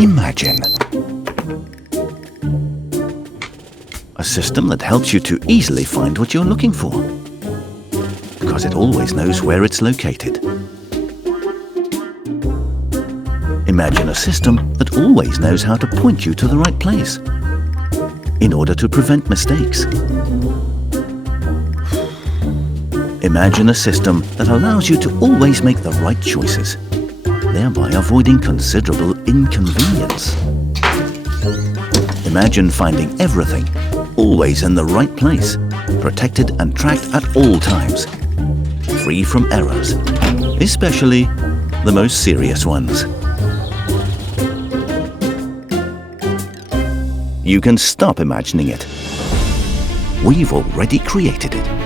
Imagine. A system that helps you to easily find what you're looking for, because it always knows where it's located. Imagine a system that always knows how to point you to the right place, in order to prevent mistakes. Imagine a system that allows you to always make the right choices, thereby avoiding considerable inconvenience. Imagine finding everything, always in the right place, protected and tracked at all times, free from errors, especially the most serious ones. You can stop imagining it. We've already created it.